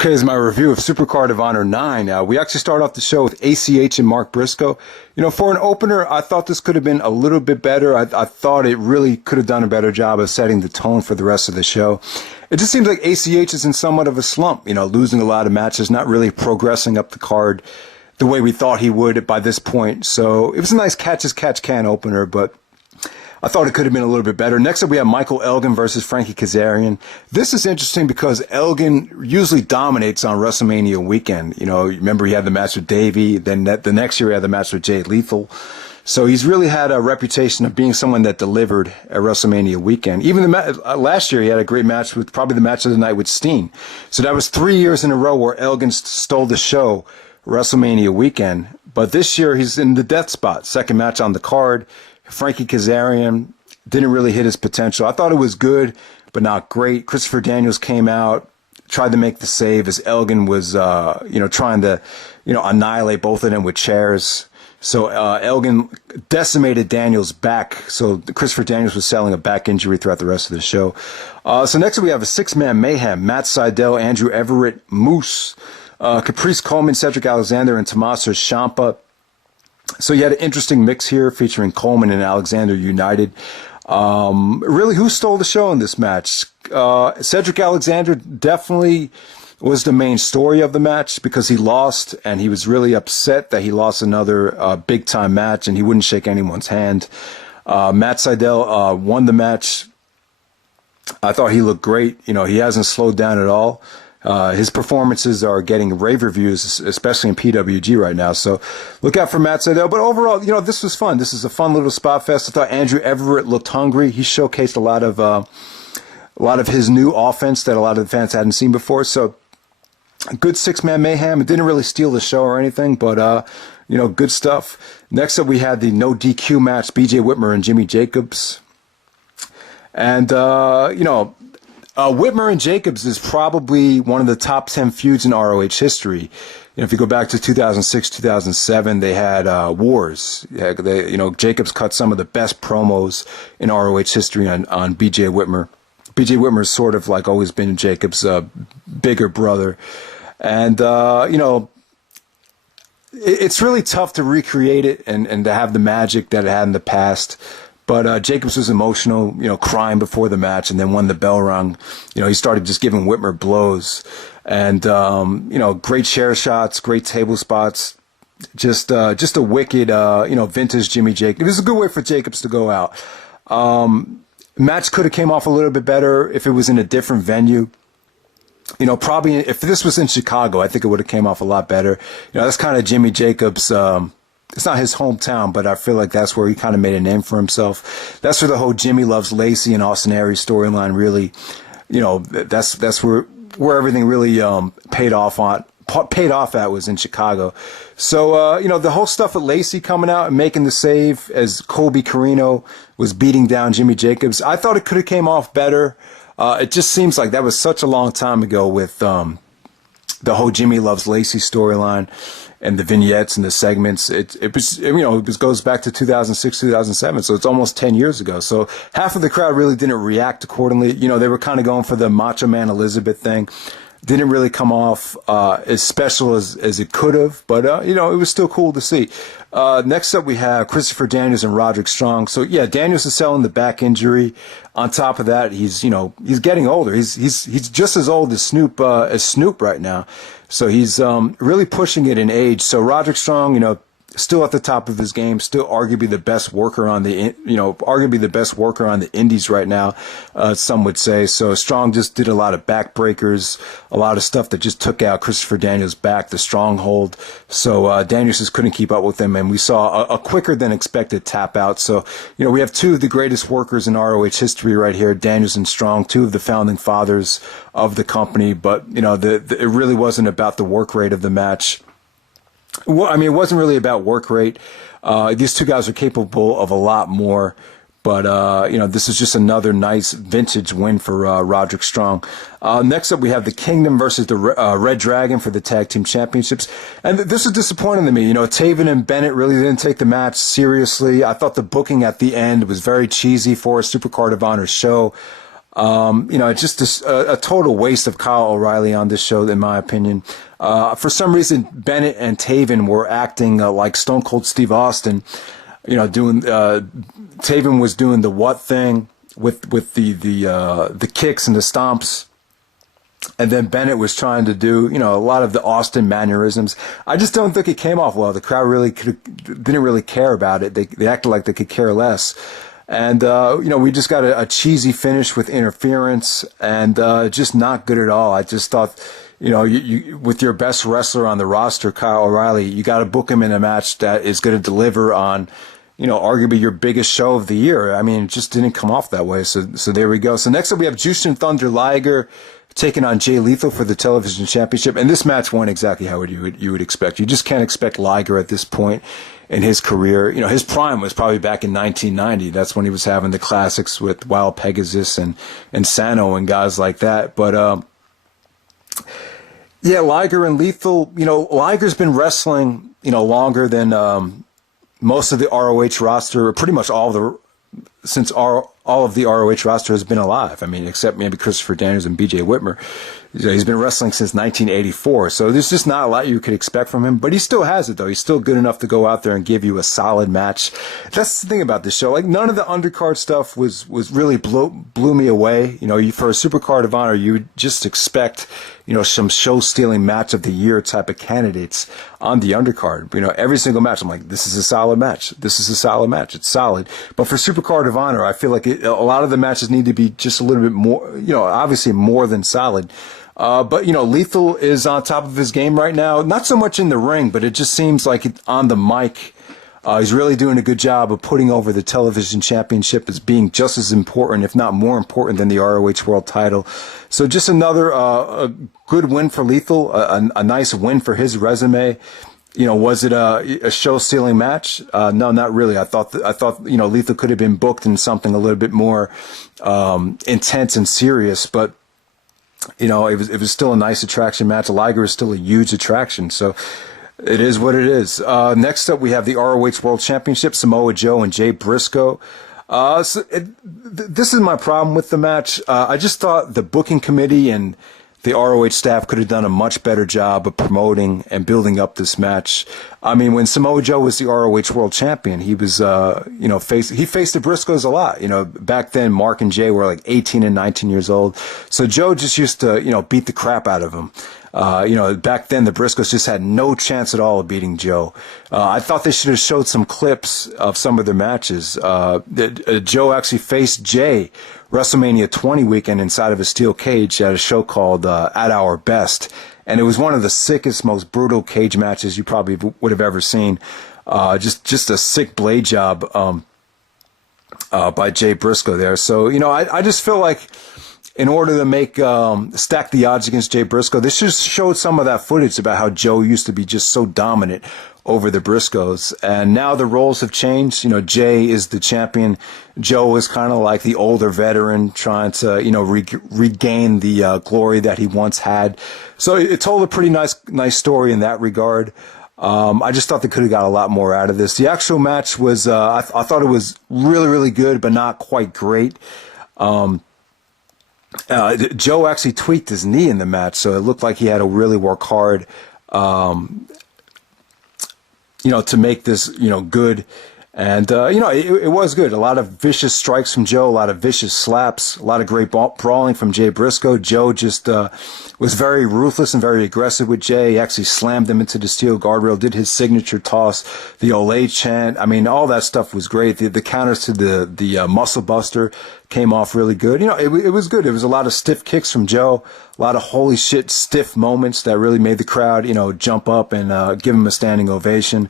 Okay, is my review of Supercard of Honor IX. We actually start off the show with ACH and Mark Briscoe. You know, for an opener, I thought this could have been a little bit better. I thought it really could have done a better job of setting the tone for the rest of the show. It just seems like ACH is in somewhat of a slump, you know, losing a lot of matches, not really progressing up the card the way we thought he would by this point. So it was a nice catch-as-catch-can opener, but I thought it could have been a little bit better. Next up, we have Michael Elgin versus Frankie Kazarian. This is interesting because Elgin usually dominates on WrestleMania weekend. You know, remember he had the match with Davey, then the next year he had the match with Jay Lethal. So he's really had a reputation of being someone that delivered at WrestleMania weekend. Even last year he had a great match with probably the match of the night with Steen. So that was 3 years in a row where Elgin stole the show WrestleMania weekend. But this year he's in the death spot. Second match on the card. Frankie Kazarian didn't really hit his potential. I thought it was good, but not great. Christopher Daniels came out, tried to make the save as Elgin was, trying to, annihilate both of them with chairs. So Elgin decimated Daniels' back. So Christopher Daniels was selling a back injury throughout the rest of the show. So next we have a six-man mayhem. Matt Sydal, Andrew Everett, Moose, Caprice Coleman, Cedric Alexander, and Tommaso Ciampa. So you had an interesting mix here featuring Coleman and Alexander united. Really, who stole the show in this match? Cedric Alexander definitely was the main story of the match because he lost, and he was really upset that he lost another big-time match, and he wouldn't shake anyone's hand. Matt Sydal won the match. I thought he looked great. You know, he hasn't slowed down at all. His performances are getting rave reviews, especially in PWG right now. So look out for Matt Sydal. But overall, this was fun. This is a fun little spot fest. I thought Andrew Everett looked hungry. He showcased a lot of his new offense that a lot of the fans hadn't seen before. So good six-man mayhem. It didn't really steal the show or anything, but good stuff. Next up, we had the no DQ match, BJ Whitmer and Jimmy Jacobs. And Whitmer and Jacobs is probably one of the top 10 feuds in ROH history. If you go back to 2006, 2007, they had wars. Jacobs cut some of the best promos in ROH history on BJ Whitmer. BJ Whitmer's sort of like always been Jacobs' bigger brother. And, it's really tough to recreate it and to have the magic that it had in the past. But Jacobs was emotional, crying before the match, and then when the bell rung, he started just giving Whitmer blows. And, great chair shots, great table spots, just a wicked, vintage Jimmy Jacobs. It was a good way for Jacobs to go out. Match could have came off a little bit better if it was in a different venue. Probably if this was in Chicago, I think it would have came off a lot better. That's kind of Jimmy Jacobs' it's not his hometown, but I feel like that's where he kind of made a name for himself. That's where the whole Jimmy Loves Lacey and Austin Aries storyline really, that's where everything really paid off at was in Chicago. So, the whole stuff with Lacey coming out and making the save as Colby Carino was beating down Jimmy Jacobs, I thought it could have came off better. It just seems like that was such a long time ago with the whole Jimmy Loves Lacey storyline and the vignettes and the segments. It goes back to 2006, 2007. So it's almost 10 years ago. So half of the crowd really didn't react accordingly. They were kind of going for the Macho Man Elizabeth thing. Didn't really come off as special as it could have, but it was still cool to see. Next up, we have Christopher Daniels and Roderick Strong. So yeah, Daniels is selling the back injury. On top of that, he's getting older. He's just as old as Snoop right now. So he's really pushing it in age. So Roderick Strong, still at the top of his game, still arguably the best worker on the indies right now, some would say. So Strong just did a lot of backbreakers, a lot of stuff that just took out Christopher Daniels' back, the stronghold. So Daniels just couldn't keep up with him, and we saw a quicker than expected tap out. So, we have two of the greatest workers in ROH history right here, Daniels and Strong, two of the founding fathers of the company. But, it really wasn't about the work rate of the match. Well, it wasn't really about work rate. These two guys are capable of a lot more. But, this is just another nice vintage win for Roderick Strong. Next up, we have the Kingdom versus the Red Dragon for the Tag Team Championships. And this is disappointing to me. Taven and Bennett really didn't take the match seriously. I thought the booking at the end was very cheesy for a Supercard of Honor show. It's just a total waste of Kyle O'Reilly on this show, in my opinion. For some reason, Bennett and Taven were acting like Stone Cold Steve Austin. Taven was doing the what thing with the kicks and the stomps. And then Bennett was trying to do, a lot of the Austin mannerisms. I just don't think it came off well. The crowd really didn't really care about it. They acted like they could care less. And, we just got a cheesy finish with interference and just not good at all. I just thought, you with your best wrestler on the roster, Kyle O'Reilly, you got to book him in a match that is going to deliver on, arguably your biggest show of the year. I mean, it just didn't come off that way. So there we go. So next up we have Jushin Thunder Liger taking on Jay Lethal for the television championship. And this match went exactly how you would expect. You just can't expect Liger at this point in his career. His prime was probably back in 1990. That's when he was having the classics with Wild Pegasus and Sano and guys like that. But, Liger and Lethal, Liger's been wrestling, longer than, most of the ROH roster, or pretty much since all of the ROH roster has been alive. I mean, except maybe Christopher Daniels and BJ Whitmer. He's been wrestling since 1984. So there's just not a lot you could expect from him, but he still has it though. He's still good enough to go out there and give you a solid match. That's the thing about this show. Like none of the undercard stuff was really blew me away. For a Supercard of Honor, you would just expect, some show-stealing match of the year type of candidates on the undercard. Every single match, I'm like, this is a solid match. This is a solid match. It's solid. But for Supercard of Honor, I feel like a lot of the matches need to be just a little bit more, obviously more than solid. But Lethal is on top of his game right now. Not so much in the ring, but it just seems like on the mic, he's really doing a good job of putting over the television championship as being just as important, if not more important, than the ROH World Title. So just another a good win for Lethal, a nice win for his resume. Was it a show-stealing match? No, not really. I thought Lethal could have been booked in something a little bit more intense and serious, but it was still a nice attraction match. Liger is still a huge attraction, so it is what it is. Next up, we have the ROH World Championship, Samoa Joe and Jay Briscoe. This is my problem with the match. I just thought the booking committee and the ROH staff could have done a much better job of promoting and building up this match. I mean, when Samoa Joe was the ROH World Champion, he was, he faced the Briscoes a lot. Back then, Mark and Jay were like 18 and 19 years old. So Joe just used to, beat the crap out of him. Back then the Briscoes just had no chance at all of beating Joe. I thought they should have showed some clips of some of their matches. Joe actually faced Jay WrestleMania 20 weekend inside of a steel cage at a show called At Our Best. And it was one of the sickest, most brutal cage matches you probably would have ever seen. Just a sick blade job by Jay Briscoe there. So, I just feel like in order to stack the odds against Jay Briscoe, this just showed some of that footage about how Joe used to be just so dominant over the Briscoes. And now the roles have changed. Jay is the champion. Joe is kind of like the older veteran trying to, regain the glory that he once had. So it told a pretty nice story in that regard. I just thought they could have got a lot more out of this. The actual match was, I thought it was really, really good, but not quite great. Joe actually tweaked his knee in the match, so it looked like he had to really work hard, to make this, good. And, it was good. A lot of vicious strikes from Joe, a lot of vicious slaps, a lot of great brawling from Jay Briscoe. Joe just was very ruthless and very aggressive with Jay. He actually slammed him into the steel guardrail, did his signature toss, the Olay chant. I mean, all that stuff was great. The counters to the muscle buster came off really good. It was good. It was a lot of stiff kicks from Joe, a lot of holy shit stiff moments that really made the crowd, jump up and give him a standing ovation.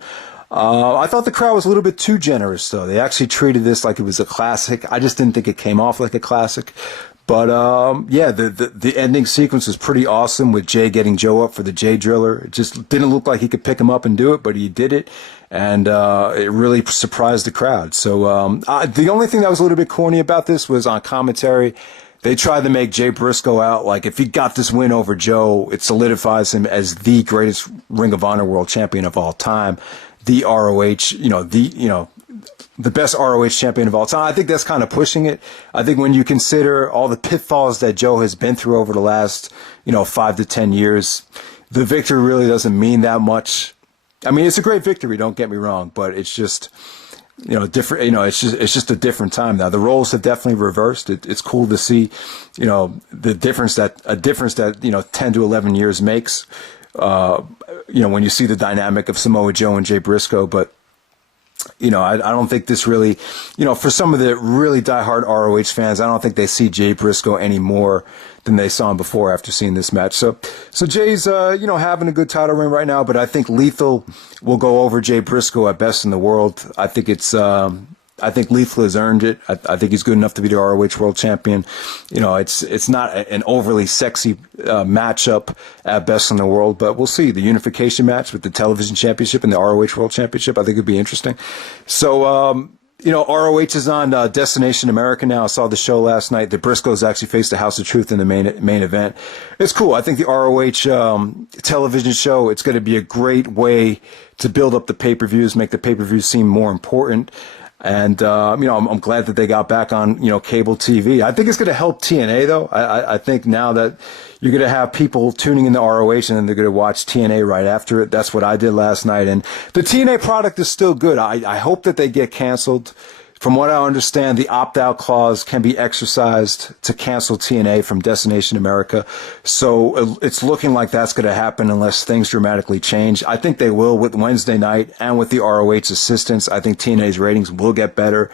I thought the crowd was a little bit too generous, though. They actually treated this like it was a classic. I just didn't think it came off like a classic. But, the ending sequence was pretty awesome with Jay getting Joe up for the Jay Driller. It just didn't look like he could pick him up and do it, but he did it. And it really surprised the crowd. So the only thing that was a little bit corny about this was on commentary. They tried to make Jay Briscoe out like if he got this win over Joe, it solidifies him as the greatest Ring of Honor World Champion of all time. The ROH, the best ROH champion of all time. I think that's kind of pushing it. I think when you consider all the pitfalls that Joe has been through over the last, 5 to 10 years, the victory really doesn't mean that much. I mean, it's a great victory, don't get me wrong, but it's just, different, it's just a different time now. The roles have definitely reversed. It's cool to see, the difference that 10 to 11 years makes, when you see the dynamic of Samoa Joe and Jay Briscoe, but I don't think this really, for some of the really diehard ROH fans, I don't think they see Jay Briscoe any more than they saw him before after seeing this match. So Jay's, having a good title reign right now, but I think Lethal will go over Jay Briscoe at best in the world. I think I think Lethal has earned it. I think he's good enough to be the ROH World Champion. It's not an overly sexy matchup at best in the world, but we'll see. The unification match with the Television Championship and the ROH World Championship, I think it'd be interesting. So, ROH is on Destination America now. I saw the show last night. The Briscoes actually faced the House of Truth in the main event. It's cool. I think the ROH television show, it's going to be a great way to build up the pay-per-views, make the pay-per-views seem more important. And, I'm glad that they got back on, cable TV. I think it's going to help TNA, though. I think now that you're going to have people tuning into ROH and then they're going to watch TNA right after it. That's what I did last night. And the TNA product is still good. I hope that they get canceled. From what I understand, the opt-out clause can be exercised to cancel TNA from Destination America. So it's looking like that's going to happen unless things dramatically change. I think they will with Wednesday night and with the ROH assistance. I think TNA's ratings will get better.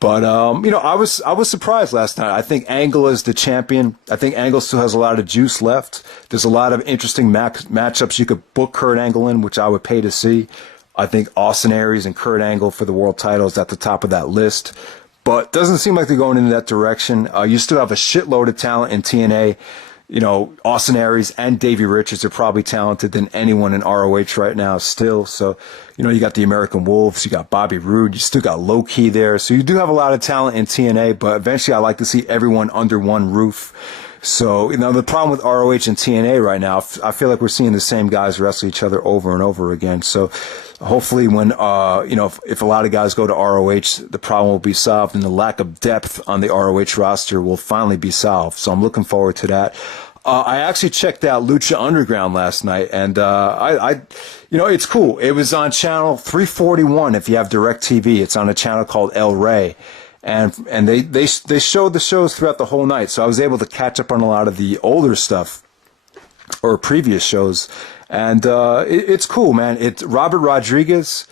But, I was surprised last night. I think Angle is the champion. I think Angle still has a lot of juice left. There's a lot of interesting matchups you could book Kurt Angle in, which I would pay to see. I think Austin Aries and Kurt Angle for the world title is at the top of that list. But doesn't seem like they're going in that direction. You still have a shitload of talent in TNA. Austin Aries and Davey Richards are probably talented than anyone in ROH right now still. So, you got the American Wolves, you got Bobby Roode, you still got Low Key there. So you do have a lot of talent in TNA, but eventually I like to see everyone under one roof. So, the problem with ROH and TNA right now, I feel like we're seeing the same guys wrestle each other over and over again. So hopefully when, if a lot of guys go to ROH, the problem will be solved and the lack of depth on the ROH roster will finally be solved. So I'm looking forward to that. I actually checked out Lucha Underground last night and, it's cool. It was on channel 341 if you have DirecTV. It's on a channel called El Rey. And they showed the shows throughout the whole night. So I was able to catch up on a lot of the older stuff or previous shows. And it's cool, man. Robert Rodriguez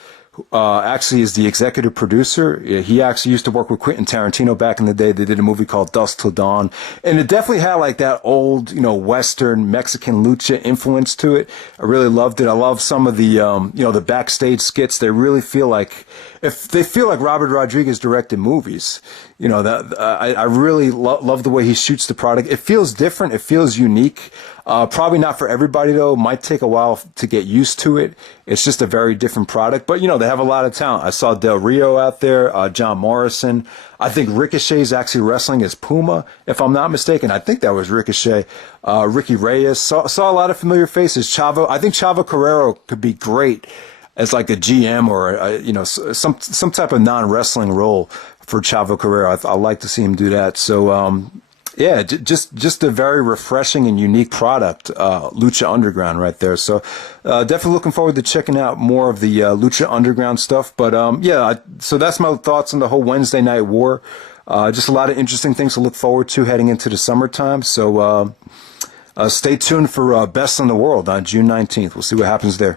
actually is the executive producer. He actually used to work with Quentin Tarantino back in the day. They did a movie called Dusk Till Dawn. And it definitely had like that old, Western Mexican lucha influence to it. I really loved it. I love some of the, the backstage skits. They really feel like, if they feel like Robert Rodriguez directed movies, I really love the way he shoots the product. It feels different. It feels unique. Probably not for everybody though. Might take a while to get used to it. It's just a very different product, but they have a lot of talent. I saw Del Rio out there, John Morrison. I think Ricochet's actually wrestling as Puma, if I'm not mistaken. I think that was Ricochet. Ricky Reyes. Saw a lot of familiar faces. I think Chavo Guerrero could be great as like a GM or some type of non-wrestling role for Chavo Guerrero. I like to see him do that. So just a very refreshing and unique product, Lucha Underground right there. So definitely looking forward to checking out more of the Lucha Underground stuff. But so that's my thoughts on the whole Wednesday Night War. Just a lot of interesting things to look forward to heading into the summertime. So stay tuned for Best in the World on June 19th. We'll see what happens there.